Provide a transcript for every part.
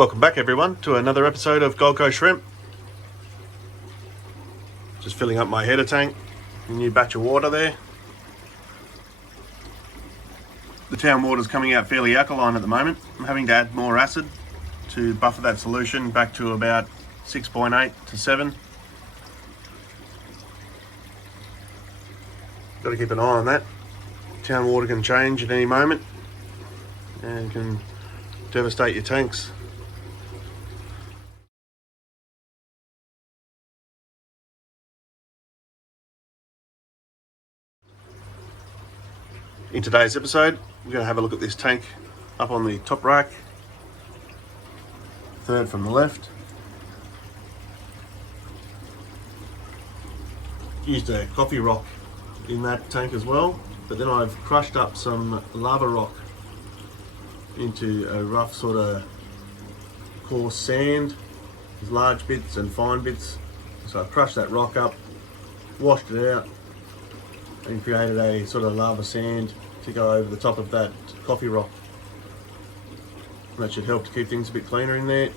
Welcome back everyone to another episode of Gold Coast Shrimp. Just filling up my header tank, a new batch of water there. The town water's coming out fairly alkaline at the moment. I'm having to add more acid to buffer that solution back to about 6.8 to 7. Got to keep an eye on that. Town water can change at any moment and can devastate your tanks. In today's episode, we're going to have a look at this tank up on the top rack, third from the left. Used a coffee rock in that tank as well, but then I've crushed up some lava rock into a rough sort of coarse sand. There's large bits and fine bits, so I crushed that rock up, washed it out and created a sort of lava sand to go over the top of that coffee rock. And that should help to keep things a bit cleaner in there.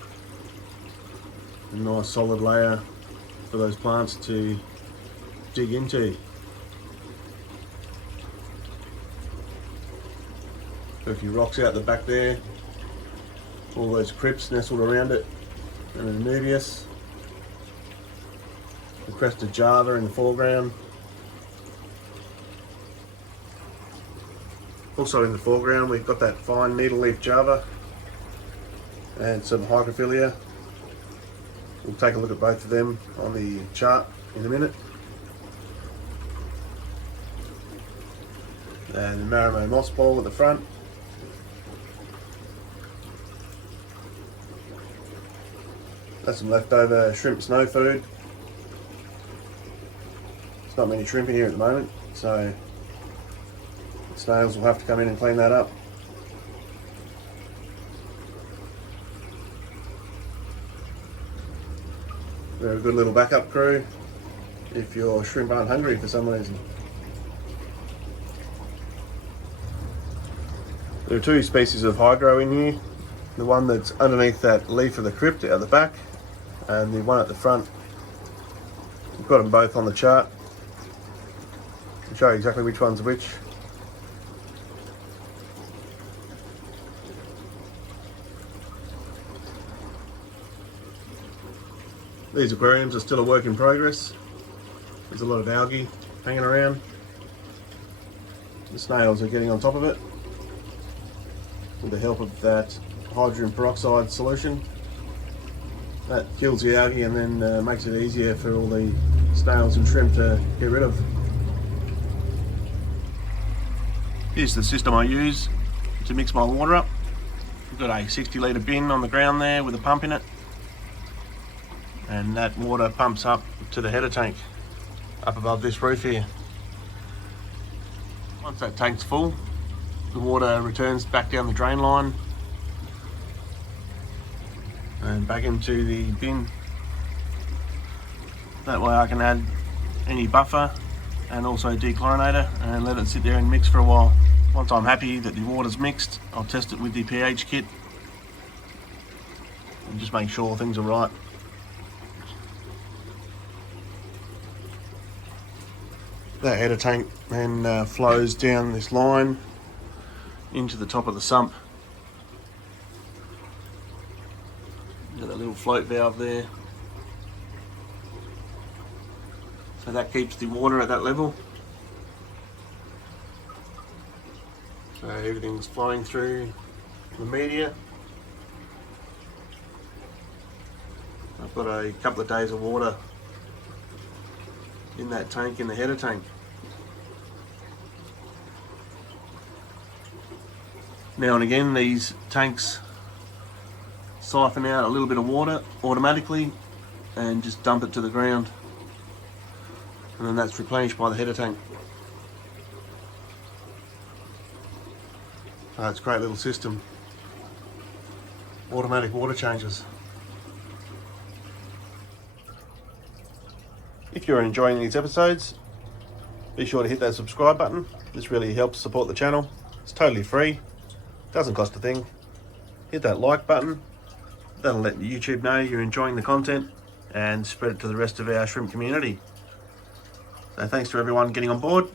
A nice solid layer for those plants to dig into. Got a few rocks out the back there, all those crypts nestled around it, and a nubius, the crested java in the foreground. Also in the foreground we've got that fine needle leaf java and some hygrophillia. We'll take a look at both of them on the chart in a minute. And the Marimo moss ball at the front. That's some leftover shrimp snow food. There's not many shrimp in here at the moment, so snails will have to come in and clean that up. They're a good little backup crew if your shrimp aren't hungry for some reason. There are two species of hydro in here. The one that's underneath that leaf of the crypt out the back, and the one at the front. We've got them both on the chart. I'll show you exactly which one's which. These aquariums are still a work in progress. There's a lot of algae hanging around. The snails are getting on top of it with the help of that hydrogen peroxide solution. That kills the algae and then makes it easier for all the snails and shrimp to get rid of. Here's the system I use to mix my water up. I've got a 60 litre bin on the ground there with a pump in it, and that water pumps up to the header tank up above this roof here. Once that tank's full, the water returns back down the drain line and back into the bin. That way I can add any buffer and also dechlorinator and let it sit there and mix for a while. Once I'm happy that the water's mixed, I'll test it with the pH kit and just make sure things are right. That header tank then flows down this line into the top of the sump. Got that little float valve there. So that keeps the water at that level. So everything's flowing through the media. I've got a couple of days of water in that tank, in the header tank. Now and again these tanks siphon out a little bit of water automatically and just dump it to the ground, and then that's replenished by the header tank. It's a great little system. Automatic water changes. If you're enjoying these episodes, be sure to hit that subscribe button. This really helps support the channel. It's totally free, doesn't cost a thing. Hit that like button, That'll let YouTube know you're enjoying the content and spread it to the rest of our shrimp community. So thanks to everyone getting on board.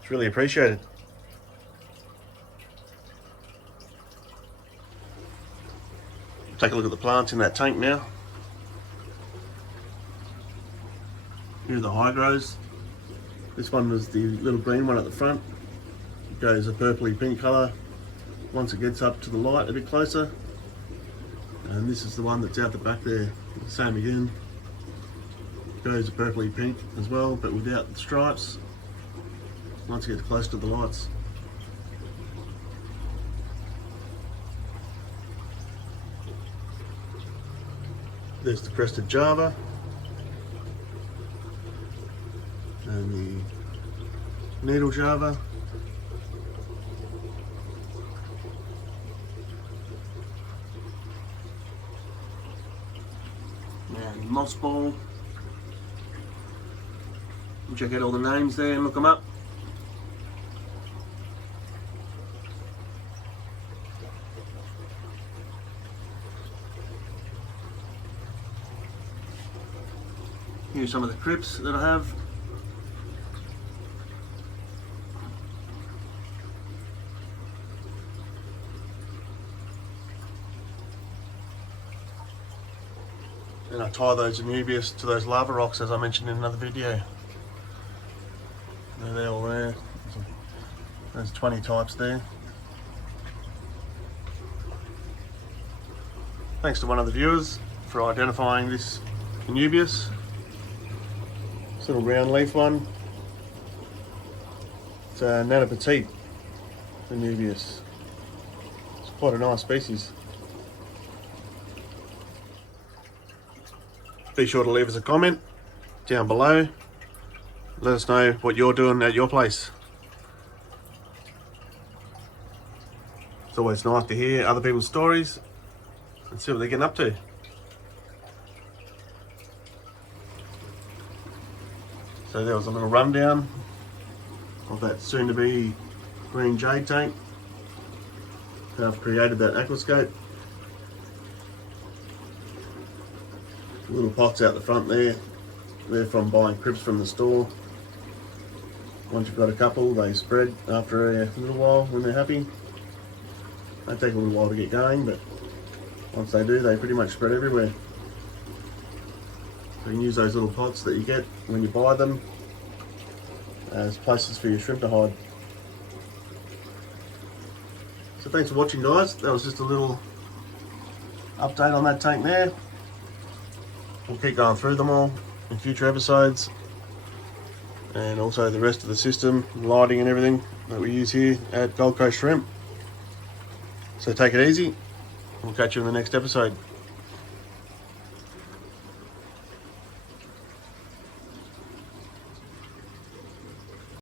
It's really appreciated. Take a look at the plants in that tank now. Here are the high grows. This one was the little green one at the front. It goes a purpley pink colour once it gets up to the light a bit closer. And this is the one that's out the back there. Same again. It goes a purpley pink as well, but without the stripes. Once it gets close to the lights. There's the crested Java. And the needle Java. And moss ball. Check out all the names there and look them up. Here's some of the crypts that I have. And I tie those anubias to those lava rocks as I mentioned in another video. They're all there. There's 20 types there. Thanks to one of the viewers for identifying this anubias. This little round leaf one. It's a Nana Petite anubias. It's quite a nice species. Be sure to leave us a comment down below. Let us know what you're doing at your place. It's always nice to hear other people's stories and see what they're getting up to. So there was a little rundown of that soon to be green jade tank. How I've created that aquascape. Little pots out the front there. They're from buying crypts from the store. Once you've got a couple, they spread after a little while when they're happy. They take a little while to get going, but once they do, they pretty much spread everywhere. So you can use those little pots that you get when you buy them as places for your shrimp to hide. So thanks for watching, guys. That was just a little update on that tank there. We'll keep going through them all in future episodes, and also the rest of the system, lighting and everything that we use here at Gold Coast Shrimp. So take it easy. We'll catch you in the next episode.